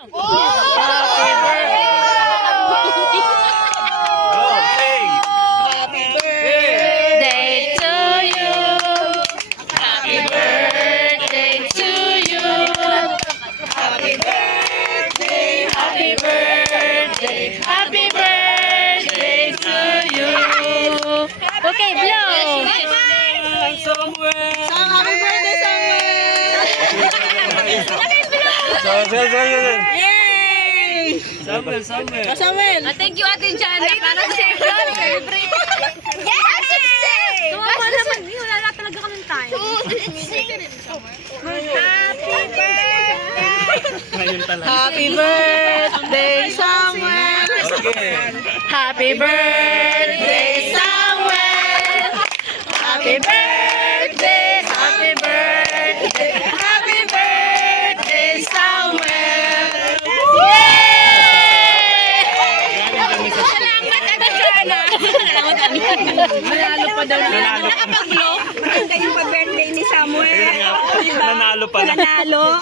Okay, blow! Somewhere! Happy birthday, Samuel! Yay! Samuel! Thank you, Ate Jana. Para sa celebrate. Yes! Tumawa naman. Wala na talaga ka ng time. Happy birthday, Samuel! Happy birthday, Samuel! Happy birthday, happy birthday, happy birthday, Samuel! Yay! Salamat, Ate Jana! Manalo pa daw. Nakapag-blow. Maganda yung pa-birthday ni Samuel. Nanalo pala. Nanalo.